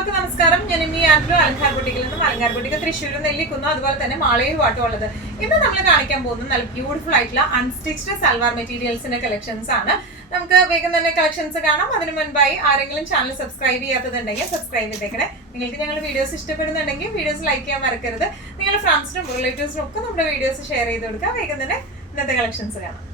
എല്ലാവർക്കും നമസ്കാരം. ഞാൻ ഇനി ആൻഡ്രൂ അലങ്കാർ ബുട്ടിക്കിൽ നിന്നും. അലങ്കാർ ബുട്ടിക്ക് തൃശ്ശൂർ നെല്ലിക്കുന്നു, അതുപോലെ തന്നെ മാളയിലുമായിട്ടും ഉള്ളത്. ഇന്ന് നമ്മൾ കാണിക്കാൻ പോകുന്നത് നല്ല ബ്യൂട്ടിഫുൾ ആയിട്ടുള്ള അൺസ്റ്റിച്ച്ഡ് സൽവാർ മെറ്റീരിയൽസിന്റെ കളക്ഷൻസ് ആണ്. നമുക്ക് വേഗം തന്നെ കളക്ഷൻസ് കാണാം. അതിന് മുൻപായി ആരെങ്കിലും ചാനൽ സബ്സ്ക്രൈബ് ചെയ്യാത്തതുണ്ടെങ്കിൽ സബ്സ്ക്രൈബ് ചെയ്തേക്കണേ. നിങ്ങൾക്ക് ഞങ്ങളുടെ വീഡിയോസ് ഇഷ്ടപ്പെടുന്നുണ്ടെങ്കിൽ വീഡിയോസ് ലൈക്ക് ചെയ്യാൻ മറക്കരുത്. നിങ്ങളുടെ ഫ്രണ്ട്സിനും റിലേറ്റീവ്സിനും ഒക്കെ നമ്മുടെ വീഡിയോസ് ഷെയർ ചെയ്ത് കൊടുക്കുക. വേഗം തന്നെ ഇന്നത്തെ കളക്ഷൻസ് കാണാം.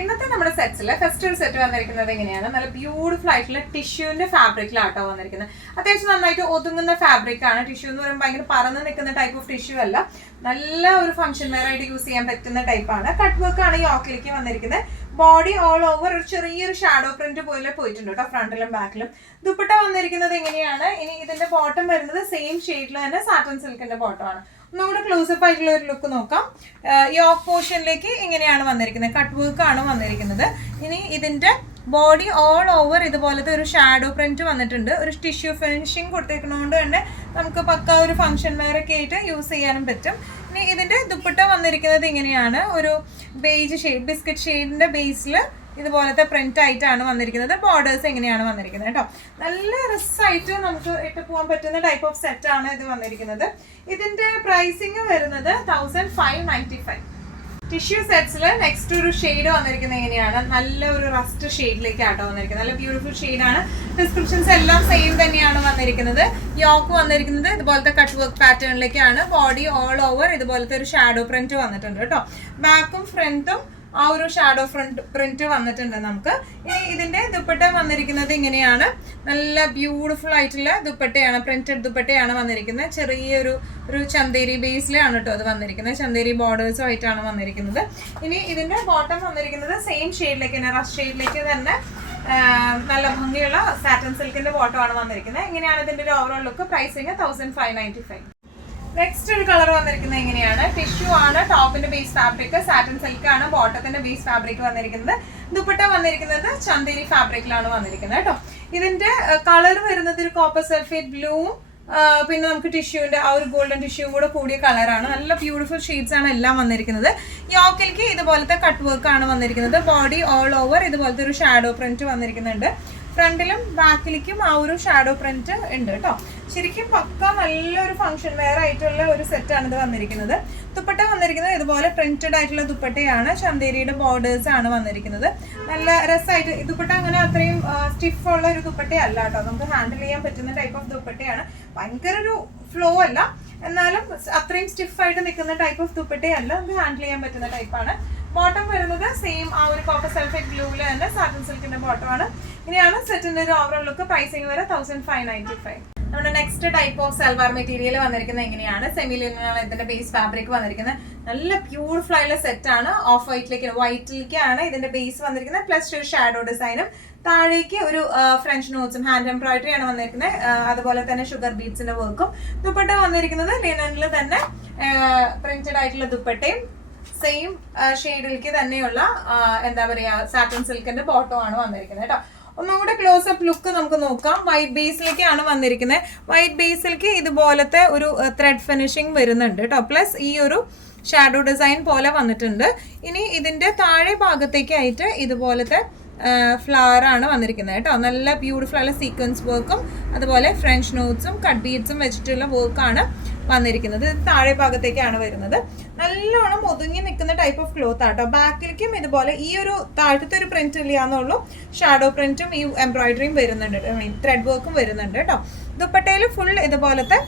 ഇന്നത്തെ നമ്മുടെ സെറ്റ്സിൽ ഫസ്റ്റ് ഒരു സെറ്റ് വന്നിരിക്കുന്നത് എങ്ങനെയാണ്, നല്ല ബ്യൂട്ടിഫുൾ ആയിട്ടുള്ള ടിഷ്യൂവിന്റെ ഫാബ്രിക്കിലാട്ടോ വന്നിരിക്കുന്നത്. അത്യാവശ്യം നന്നായിട്ട് ഒതുങ്ങുന്ന ഫാബ്രിക് ആണ്. ടിഷ്യൂ എന്ന് പറയുമ്പോൾ ഭയങ്കര പറന്ന് നിൽക്കുന്ന ടൈപ്പ് ഓഫ് ടിഷ്യൂ അല്ല, നല്ല ഒരു ഫംഗ്ഷൻ വെയർ ആയിട്ട് യൂസ് ചെയ്യാൻ പറ്റുന്ന ടൈപ്പാണ്. കട്ട് വർക്ക് ആണ് യോക്കിലേക്ക് വന്നിരിക്കുന്നത്. ബോഡി ഓൾ ഓവർ ഒരു ചെറിയൊരു ഷാഡോ പ്രിന്റ് പോലെ പോയിട്ടുണ്ട് കേട്ടോ, ഫ്രണ്ടിലും ബാക്കിലും. ദുപ്പട്ട വന്നിരിക്കുന്നത് എങ്ങനെയാണ്, ഇനി ഇതിന്റെ ബോട്ടം വരുന്നത് സെയിം ഷെയ്ഡിൽ തന്നെ സാറ്റൻ സിൽക്കിന്റെ ബോട്ടം ആണ്. ഒന്നുകൂടെ ക്ലോസപ്പ് ആയിട്ടുള്ള ഒരു ലുക്ക് നോക്കാം. യോക്ക് പോർഷനിലേക്ക് ഇങ്ങനെയാണ് വന്നിരിക്കുന്നത്, കട്ട് വർക്ക് ആണ് വന്നിരിക്കുന്നത്. ഇനി ഇതിന്റെ ബോഡി ഓൾ ഓവർ ഇതുപോലത്തെ ഒരു ഷാഡോ പ്രിന്റ് വന്നിട്ടുണ്ട്. ഒരു ടിഷ്യൂ ഫിനിഷിങ് കൊടുത്തേക്കുന്നതുകൊണ്ട് തന്നെ നമുക്ക് പക്ക ഒരു ഫംഗ്ഷൻ വെയർ ഒക്കെ ആയിട്ട് യൂസ് ചെയ്യാനും പറ്റും. ഇനി ഇതിന്റെ ദുപ്പട്ട വന്നിരിക്കുന്നത് ഇങ്ങനെയാണ്, ഒരു ബേജ് ഷെയ്ഡ്, ബിസ്ക്കറ്റ് ഷെയ്ഡിന്റെ ബേസിൽ ഇതുപോലത്തെ പ്രിന്റ് ആയിട്ടാണ് വന്നിരിക്കുന്നത്. ബോർഡേഴ്സ് എങ്ങനെയാണ് വന്നിരിക്കുന്നത് കേട്ടോ. നല്ല രസമായിട്ട് നമുക്ക് ഇട്ട് പോകാൻ പറ്റുന്ന ടൈപ്പ് ഓഫ് സെറ്റ് ആണ് ഇത് വന്നിരിക്കുന്നത്. ഇതിന്റെ പ്രൈസിങ് വരുന്നത് 1595. ടിഷ്യൂ സെറ്റ്സിൽ നെക്സ്റ്റ് ഒരു ഷെയ്ഡ് വന്നിരിക്കുന്നത് എങ്ങനെയാണ്, നല്ല ഒരു റസ്റ്റ് ഷെയ്ഡിലേക്കാട്ടോ വന്നിരിക്കുന്നത്. നല്ല ബ്യൂട്ടിഫുൾ ഷെയ്ഡാണ്. ഡിസ്ക്രിപ്ഷൻസ് എല്ലാം സെയിം തന്നെയാണ് വന്നിരിക്കുന്നത്. യോക്ക് വന്നിരിക്കുന്നത് ഇതുപോലത്തെ കട്ട് വർക്ക് പാറ്റേണിലേക്കാണ്. ബോഡി ഓൾ ഓവർ ഇതുപോലത്തെ ഒരു ഷാഡോ പ്രിന്റ് വന്നിട്ടുണ്ട് കേട്ടോ. ബാക്കും ഫ്രണ്ടും ആ ഒരു ഷാഡോ പ്രിന്റ് വന്നിട്ടുണ്ട് നമുക്ക്. ഇനി ഇതിന്റെ ദുപ്പട്ട വന്നിരിക്കുന്നത് ഇങ്ങനെയാണ്, നല്ല ബ്യൂട്ടിഫുൾ ആയിട്ടുള്ള ദുപ്പട്ടയാണ്, പ്രിന്റഡ് ദുപ്പട്ടയാണ് വന്നിരിക്കുന്നത്. ചെറിയൊരു ചന്തേരി ബേസിലാണ് കേട്ടോ അത് വന്നിരിക്കുന്നത്. ചന്തേരി ബോർഡേഴ്സും ആയിട്ടാണ് വന്നിരിക്കുന്നത്. ഇനി ഇതിന്റെ ബോട്ടം വന്നിരിക്കുന്നത് സെയിം ഷെയ്ഡിലേക്ക് തന്നെ, റഷ് ഷെയ്ഡിലേക്ക് തന്നെ നല്ല ഭംഗിയുള്ള സാറ്റൻ സിൽക്കിന്റെ ബോട്ടമാണ് വന്നിരിക്കുന്നത്. ഇങ്ങനെയാണ് ഇതിന്റെ ഒരു ഓവറോൾ ലുക്ക്. പ്രൈസിങ് 1595. നെക്സ്റ്റ് ഒരു കളർ വന്നിരിക്കുന്നത് എങ്ങനെയാണ്, ടിഷ്യൂ ആണ് ടോപ്പിന്റെ ബേസ് ഫാബ്രിക്, സാറ്റൻ സിൽക്ക് ആണ് ബോട്ടത്തിന്റെ ബേസ് ഫാബ്രിക് വന്നിരിക്കുന്നത്. ദുപ്പട്ട വന്നിരിക്കുന്നത് ചന്തേരി ഫാബ്രിക്കിലാണ് വന്നിരിക്കുന്നത് കേട്ടോ. ഇതിന്റെ കളർ വരുന്നത് ഒരു കോപ്പർ സൾഫേറ്റ് ബ്ലൂവും പിന്നെ നമുക്ക് ടിഷ്യൂവിന്റെ ആ ഒരു ഗോൾഡൻ ടിഷ്യൂ കൂടെ കൂടിയ കളറാണ്. നല്ല ബ്യൂട്ടിഫുൾ ഷെയ്ഡ്സ് ആണ് എല്ലാം വന്നിരിക്കുന്നത്. യോക്കിലേക്ക് ഇതുപോലത്തെ കട്ട് വർക്ക് ആണ് വന്നിരിക്കുന്നത്. ബോഡി ഓൾ ഓവർ ഇതുപോലത്തെ ഒരു ഷാഡോ പ്രിന്റ് വന്നിരിക്കുന്നുണ്ട്. ഫ്രണ്ടിലും ബാക്കിലേക്കും ആ ഒരു ഷാഡോ പ്രിന്റ് ഉണ്ട് കേട്ടോ. ശരിക്കും പക്ക നല്ലൊരു ഫംഗ്ഷൻ വെയർ ആയിട്ടുള്ള ഒരു സെറ്റ് ആണ് ഇത് വന്നിരിക്കുന്നത്. ദുപ്പട്ട വന്നിരിക്കുന്നത് ഇതുപോലെ പ്രിന്റഡ് ആയിട്ടുള്ള ദുപ്പട്ടയാണ്. ചന്തേരിയുടെ ബോർഡേഴ്സ് ആണ് വന്നിരിക്കുന്നത്. നല്ല രസമായിട്ട് ദുപ്പട്ട അങ്ങനെ അത്രയും സ്റ്റിഫ് ഉള്ള ഒരു ദുപ്പട്ടയല്ല കേട്ടോ, നമുക്ക് ഹാൻഡിൽ ചെയ്യാൻ പറ്റുന്ന ടൈപ്പ് ഓഫ് ദുപ്പട്ടയാണ്. ഭയങ്കര ഒരു ഫ്ലോ അല്ല, എന്നാലും അത്രയും സ്റ്റിഫ് ആയിട്ട് നിൽക്കുന്ന ടൈപ്പ് ഓഫ് ദുപ്പട്ടയല്ല, നമുക്ക് ഹാൻഡിൽ ചെയ്യാൻ പറ്റുന്ന ടൈപ്പാണ്. ബോട്ടം വരുന്നത് സെയിം ആ ഒരു കോപ്പർ സൾഫേറ്റ് ബ്ലൂവിൽ തന്നെ സാറ്റൻ സിൽക്കിന്റെ ബോട്ടമാണ്. ഇങ്ങനെയാണ് സെറ്റിന്റെ ഒരു ഓവറോൾ ലുക്ക്. പ്രൈസിങ് വരെ 1595. നമ്മുടെ next type of salwar material വന്നിരിക്കുന്നത് എങ്ങനെയാണ്, സെമി ലിനനാണ് ഇതിന്റെ ബേസ് ഫാബ്രിക് വന്നിരിക്കുന്നത്. നല്ല ബ്യൂട്ടിഫുൾ ആയിട്ടുള്ള സെറ്റ് ആണ്. ഓഫ് വൈറ്റിലേക്കാണ് ഇതിന്റെ ബേസ് വന്നിരിക്കുന്നത്. പ്ലസ് ഒരു ഷാഡോ ഡിസൈനും താഴേക്ക് ഒരു ഫ്രഞ്ച് നോട്ട്സും ഹാൻഡ് എംബ്രോയിഡറി ആണ് വന്നിരിക്കുന്നത്. അതുപോലെ തന്നെ ഷുഗർ ബീഡ്സിന്റെ വർക്കും. ദുപ്പട്ട വന്നിരിക്കുന്നത് ലിനനിൽ തന്നെ പ്രിന്റഡ് ആയിട്ടുള്ള ദുപ്പട്ടയും സെയിം ഷെയ്ഡിലേക്ക് തന്നെയുള്ള എന്താ പറയാ സാറ്റൻ സിൽക്കിന്റെ ബോട്ടം ആണ് വന്നിരിക്കുന്നത് കേട്ടോ. ഒന്നുകൂടെ ക്ലോസപ്പ് ലുക്ക് നമുക്ക് നോക്കാം. വൈറ്റ് ബേസിലേക്കാണ് വന്നിരിക്കുന്നത്. വൈറ്റ് ബേസിലേക്ക് ഇതുപോലത്തെ ഒരു ത്രെഡ് ഫിനിഷിംഗ് വരുന്നുണ്ട് കേട്ടോ. പ്ലസ് ഈ ഒരു ഷാഡോ ഡിസൈൻ പോലെ വന്നിട്ടുണ്ട്. ഇനി ഇതിന്റെ താഴെ ഭാഗത്തേക്കായിട്ട് ഇതുപോലത്തെ ഫ്ലവർ ആണ് വന്നിരിക്കുന്നത് കേട്ടോ. നല്ല ബ്യൂട്ടിഫുൾ ആയ സീക്വൻസ് വർക്കും അതുപോലെ ഫ്രഞ്ച് നോട്ട്സും കട്ട് ബീഡ്സും വെച്ചിട്ടുള്ള വർക്കാണ് വന്നിരിക്കുന്നത്. ഇത് താഴെ ഭാഗത്തേക്കാണ് വരുന്നത്. നല്ലോണം ഒതുങ്ങി നിൽക്കുന്ന ടൈപ്പ് ഓഫ് ക്ലോത്ത് ആട്ടോ. ബാക്കിലേക്കും ഇതുപോലെ ഈ ഒരു താഴത്തെ ഒരു പ്രിന്റ് ഇല്ലാന്നുള്ളൂ, ഷാഡോ പ്രിന്റും ഈ എംബ്രോയിഡറിയും വരുന്നുണ്ട്, ത്രെഡ് വർക്കും വരുന്നുണ്ട് കേട്ടോ. ദുപ്പട്ടയിൽ ഫുൾ ഇതുപോലത്തെ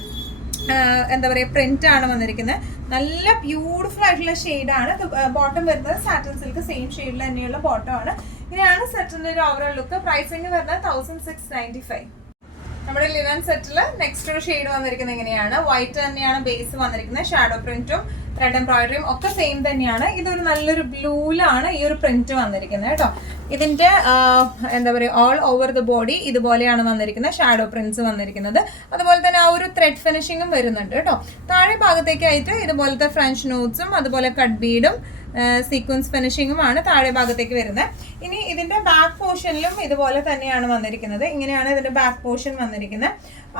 എന്താ പറയുക പ്രിന്റ് ആണ് വന്നിരിക്കുന്നത്. നല്ല ബ്യൂട്ടിഫുൾ ആയിട്ടുള്ള ഷെയ്ഡാണ്. ബോട്ടം വരുന്നത് സാറ്റൻ സിൽക്ക് സെയിം ഷെയ്ഡിൽ തന്നെയുള്ള ബോട്ടം ആണ്. ഇങ്ങനെയാണ് സെറ്റിന്റെ ഒരു ഓവറോൾ ലുക്ക്. പ്രൈസിങ് വരുന്നത് 1695. നമ്മുടെ ലിനൻ സെറ്റിൽ നെക്സ്റ്റ് ഒരു ഷെയ്ഡ് വന്നിരിക്കുന്നത് എങ്ങനെയാണ്, വൈറ്റ് തന്നെയാണ് ബേസ് വന്നിരിക്കുന്നത്. ഷാഡോ പ്രിന്റും ത്രെഡ് എംബ്രോയിഡറിയും ഒക്കെ സെയിം തന്നെയാണ്. ഇതൊരു നല്ലൊരു ബ്ലൂയിലാണ് ഈ ഒരു പ്രിന്റ് വന്നിരിക്കുന്നത് കേട്ടോ. ഇതിന്റെ എന്താ പറയുക ഓൾ ഓവർ ദ ബോഡി ഇതുപോലെയാണ് വന്നിരിക്കുന്നത്, ഷാഡോ പ്രിന്റ്സ് വന്നിരിക്കുന്നത്. അതുപോലെ തന്നെ ആ ഒരു ത്രെഡ് ഫിനിഷിങ്ങും വരുന്നുണ്ട് കേട്ടോ. താഴെ ഭാഗത്തേക്കായിട്ട് ഇതുപോലത്തെ ഫ്രഞ്ച് നോട്ട്സും അതുപോലെ കട്ട് ബീഡും സീക്വൻസ് ഫിനിഷിങ്ങുമാണ് താഴെ ഭാഗത്തേക്ക് വരുന്നത്. ഇനി ഇതിന്റെ ബാക്ക് പോർഷനിലും ഇതുപോലെ തന്നെയാണ് വന്നിരിക്കുന്നത്. ഇങ്ങനെയാണ് ഇതിന്റെ ബാക്ക് പോർഷൻ വന്നിരിക്കുന്നത്.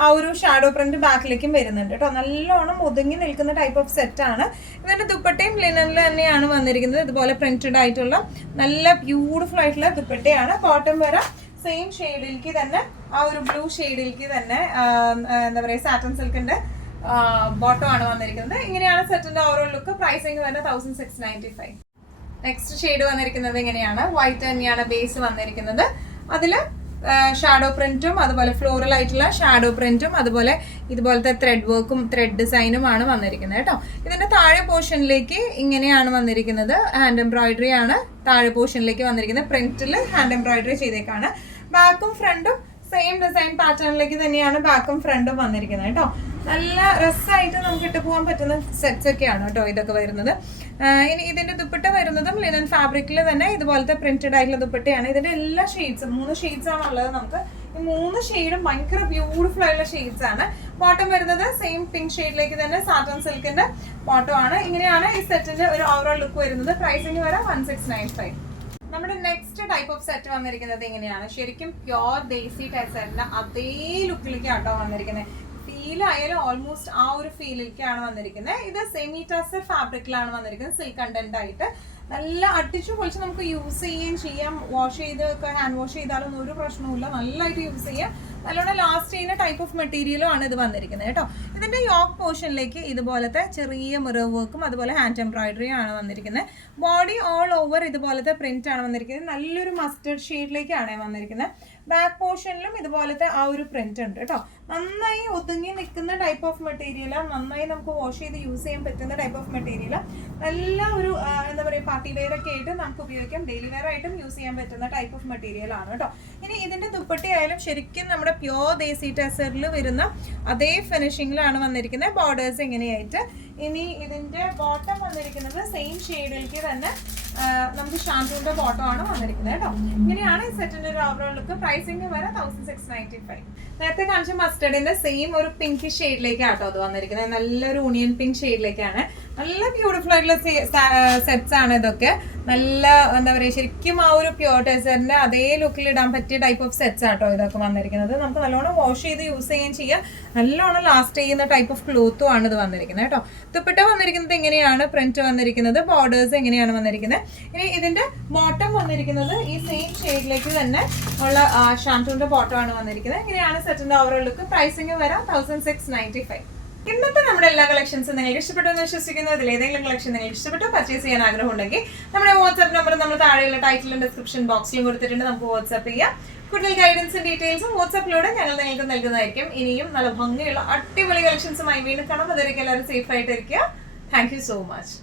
ആ ഒരു ഷാഡോ പ്രിന്റ് ബാക്കിലേക്കും വരുന്നുണ്ട് കേട്ടോ. നല്ലോണം ഒതുങ്ങി നിൽക്കുന്ന ടൈപ്പ് ഓഫ് സെറ്റ് ആണ്. ഇതിന്റെ ദുപ്പട്ടയും ലിനനിൽ തന്നെയാണ് വന്നിരിക്കുന്നത്. ഇതുപോലെ പ്രിന്റഡ് ആയിട്ടുള്ള നല്ല ബ്യൂട്ടിഫുൾ ആയിട്ടുള്ള ദുപ്പട്ടയാണ്. ബോട്ടം വരെ സെയിം ഷെയ്ഡിലേക്ക് തന്നെ ആ ഒരു ബ്ലൂ ഷെയ്ഡിലേക്ക് തന്നെ എന്താ പറയുക സാറ്റൻ സിൽക്കിന്റെ ബോട്ടം ആണ് വന്നിരിക്കുന്നത്. ഇങ്ങനെയാണ് സെറ്റിന്റെ ഓവറോൾ ലുക്ക്. പ്രൈസിങ് വരുന്നത് 1695. നെക്സ്റ്റ് ഷെയ്ഡ് വന്നിരിക്കുന്നത് ഇങ്ങനെയാണ്. വൈറ്റ് തന്നെയാണ് ബേസ് വന്നിരിക്കുന്നത്. അതിൽ ഷാഡോ പ്രിന്റും അതുപോലെ ഫ്ലോറൽ ആയിട്ടുള്ള ഷാഡോ പ്രിന്റും അതുപോലെ ഇതുപോലത്തെ ത്രെഡ് വർക്കും ത്രെഡ് ഡിസൈനും ആണ് വന്നിരിക്കുന്നത് കേട്ടോ. ഇതിന്റെ താഴെ പോർഷനിലേക്ക് ഇങ്ങനെയാണ് വന്നിരിക്കുന്നത്. ഹാൻഡ് എംബ്രോയിഡറി ആണ് താഴെ പോർഷനിലേക്ക് വന്നിരിക്കുന്നത്. പ്രിന്റിൽ ഹാൻഡ് എംബ്രോയിഡറി ചെയ്തേക്കാണ്. ബാക്കും ഫ്രണ്ടും സെയിം ഡിസൈൻ പാറ്റേണിലേക്ക് തന്നെയാണ് ബാക്കും ഫ്രണ്ടും വന്നിരിക്കുന്നത് കേട്ടോ. നല്ല രസമായിട്ട് നമുക്ക് ഇട്ട് പോകാൻ പറ്റുന്ന സെറ്റ്സ് ഒക്കെയാണ് കേട്ടോ ഇതൊക്കെ വരുന്നത്. ഇനി ഇതിന്റെ ദുപ്പട്ട വരുന്നതും ലിനൻ ഫാബ്രിക്കിൽ തന്നെ ഇതുപോലത്തെ പ്രിന്റഡ് ആയിട്ടുള്ള ദുപ്പട്ടയാണ്. ഇതിന്റെ എല്ലാ ഷെയ്ഡ്സും 3 ഷെയ്ഡ്സ് ആണ് ഉള്ളത്. നമുക്ക് ഈ 3 ഷെയ്ഡും ഭയങ്കര ബ്യൂട്ടിഫുൾ ആയിട്ടുള്ള ഷെയ്ഡ്സ് ആണ്. ബോട്ടം വരുന്നത് സെയിം പിങ്ക് ഷെയ്ഡിലേക്ക് തന്നെ സാറ്റൻ സിൽക്കിന്റെ ബോട്ടം ആണ്. ഇങ്ങനെയാണ് ഈ സെറ്റിന്റെ ഒരു ഓവറോൾ ലുക്ക് വരുന്നത്. പ്രൈസിങ് വരാം 1695. നമ്മുടെ നെക്സ്റ്റ് ടൈപ്പ് ഓഫ് സെറ്റ് വന്നിരിക്കുന്നത് ഇങ്ങനെയാണ്. ശരിക്കും പ്യോർ ദേസി ടെസറിന്റെ അതേ ലുക്കിലേക്ക് ആട്ടോ വന്നിരിക്കുന്നത്. ഫീലായാലും ഓൾമോസ്റ്റ് ആ ഒരു ഫീലിലേക്കാണ് വന്നിരിക്കുന്നത്. ഇത് സെമി ടസർ ഫാബ്രിക്കിലാണ് വന്നിരിക്കുന്നത്. സിൽക്ക് കണ്ടന്റ് ആയിട്ട് നല്ല അടിച്ചു പൊളിച്ച് നമുക്ക് യൂസ് ചെയ്യുകയും ചെയ്യാം. വാഷ് ചെയ്ത് ഹാൻഡ് വാഷ് ചെയ്താലൊന്നും ഒരു പ്രശ്നവുമില്ല. നല്ലതായിട്ട് യൂസ് ചെയ്യാം. നല്ലോണം ലാസ്റ്റ് ചെയ്യുന്ന ടൈപ്പ് ഓഫ് മെറ്റീരിയലും ആണ് ഇത് വന്നിരിക്കുന്നത് കേട്ടോ. ഇതിന്റെ യോക്ക് പോർഷനിലേക്ക് ഇതുപോലത്തെ ചെറിയ മിറർ വർക്കും അതുപോലെ ഹാൻഡ് എംബ്രോയിഡറിയും ആണ് വന്നിരിക്കുന്നത്. ബോഡി ഓൾ ഓവർ ഇതുപോലത്തെ പ്രിന്റ് ആണ് വന്നിരിക്കുന്നത്. നല്ലൊരു മസ്റ്റർഡ് ഷെയ്ഡിലേക്കാണ് വന്നിരിക്കുന്നത്. ബാക്ക് പോർഷനിലും ഇതുപോലത്തെ ആ ഒരു പ്രിന്റ് ഉണ്ട് കേട്ടോ. നന്നായി ഒതുങ്ങി നിൽക്കുന്ന ടൈപ്പ് ഓഫ് മെറ്റീരിയലാണ്. നന്നായി നമുക്ക് വാഷ് ചെയ്ത് യൂസ് ചെയ്യാൻ പറ്റുന്ന ടൈപ്പ് ഓഫ് മെറ്റീരിയൽ. നല്ല ഒരു എന്താ പറയുക പാർട്ടി വെയർ ഒക്കെ ആയിട്ട് നമുക്ക് ഉപയോഗിക്കാം. ഡെയിലി വെയർ ആയിട്ടും യൂസ് ചെയ്യാൻ പറ്റുന്ന ടൈപ്പ് ഓഫ് മെറ്റീരിയൽ ആണ് കേട്ടോ. ഇനി ഇതിന്റെ ദുപ്പട്ടയായാലും ശരിക്കും നമ്മുടെ പ്യോർ ദേസി ടെസറിൽ വരുന്ന അതേ ഫിനിഷിങ്ങിലാണ് വന്നിരിക്കുന്നത്. ബോർഡേഴ്സ് ഇങ്ങനെയായിട്ട്. ഇനി ഇതിന്റെ ബോട്ടം വന്നിരിക്കുന്നത് സെയിം ഷെയ്ഡിലേക്ക് തന്നെ നമുക്ക് ഷാംപൂന്റെ ബോട്ടം ആണ് വന്നിരിക്കുന്നത് കേട്ടോ. ഇങ്ങനെയാണ് ഈ സെറ്റിന്റെ ഒരു ഓവറോൾ ലുക്ക്. പ്രൈസിങ് വരെ 1695. നേരത്തെ കാണിച്ച മസ്റ്റർഡിന്റെ സെയിം ഒരു പിങ്ക് ഷെയ്ഡിലേക്കാണ് കേട്ടോ അത് വന്നിരിക്കുന്നത്. നല്ലൊരു ഓണിയൻ പിങ്ക് ഷെയ്ഡിലേക്കാണ്. നല്ല ബ്യൂട്ടിഫുൾ ആയിട്ടുള്ള സെറ്റ്സ് ആണ് ഇതൊക്കെ. നല്ല എന്താ പറയുക ശരിക്കും ആ ഒരു പ്യോർ ടെസറിന്റെ അതേ ലുക്കിൽ ഇടാൻ പറ്റിയ ടൈപ്പ് ഓഫ് സെറ്റ്സ് ആട്ടോ ഇതൊക്കെ വന്നിരിക്കുന്നത്. നമുക്ക് നല്ലോണം വാഷ് ചെയ്ത് യൂസ് ചെയ്യുകയും ചെയ്യാം. നല്ലോണം ലാസ്റ്റ് ചെയ്യുന്ന ടൈപ്പ് ഓഫ് ക്ലോത്തും ആണ് ഇത് വന്നിരിക്കുന്നത് കേട്ടോ. ദുപ്പട്ട വന്നിരിക്കുന്നത് ഇങ്ങനെയാണ്. പ്രിന്റ് വന്നിരിക്കുന്നത്. ബോർഡേഴ്സ് എങ്ങനെയാണ് വന്നിരിക്കുന്നത്. ഇനി ഇതിന്റെ ബോട്ടം വന്നിരിക്കുന്നത് ഈ സെയിം ഷെയ്ഡിലേക്ക് തന്നെ ഉള്ള ഷാംപൂന്റെ ബോട്ടം ആണ് വന്നിരിക്കുന്നത്. ഇങ്ങനെയാണ് സെറ്റിന്റെ ഓവറോൾ ലുക്ക്. പ്രൈസിങ് വരാം 1695. ഇന്നത്തെ നമ്മുടെ എല്ലാ കളക്ഷൻസും നിങ്ങൾക്ക് ഇഷ്ടപ്പെട്ടു എന്ന് വിശ്വസിക്കുന്നു. അതിൽ ഏതെങ്കിലും കളക്ഷൻ നിങ്ങൾക്ക് ഇഷ്ടപ്പെട്ടു പർച്ചേസ് ചെയ്യാൻ ആഗ്രഹം ഉണ്ടെങ്കിൽ നമ്മുടെ വാട്സ്ആപ്പ് നമ്പർ നമ്മൾ താഴെയുള്ള ടൈറ്റിലും ഡിസ്ക്രിപ്ഷൻ ബോക്സിലും കൊടുത്തിട്ടുണ്ട്. നമുക്ക് വാട്സ്ആപ്പ് ചെയ്യാം. കൂടുതൽ ഗൈഡൻസും ഡീറ്റെയിൽസും വാട്സ്ആപ്പിലൂടെ ഞങ്ങൾ നിങ്ങൾക്ക് നൽകുന്നതായിരിക്കും. ഇനിയും നല്ല ഭംഗിയുള്ള അടിപൊളി കളക്ഷൻസുമായി വീണ്ടും കാണാം. അതുവരെയൊക്കെ എല്ലാവരും സേഫ് ആയിട്ടിരിക്കുക. Thank you so much.